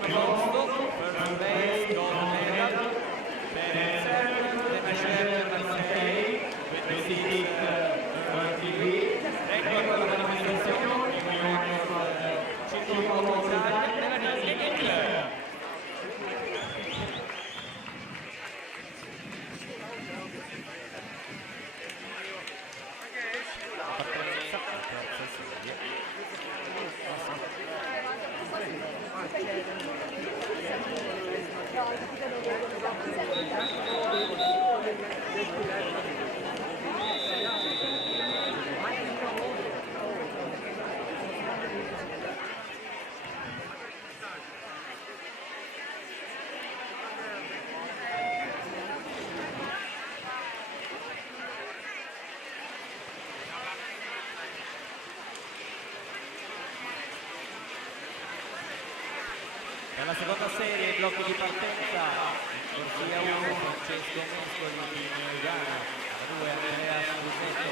posto, first base, gold medal, per Denacher Marseille, 26 TV, record per la manifestazione, circolo mondiale della Disney. Nella seconda serie, blocchi di partenza, corsia 1, Francesco Mescoli, Team Ugana, 2, Andrea Scusetto,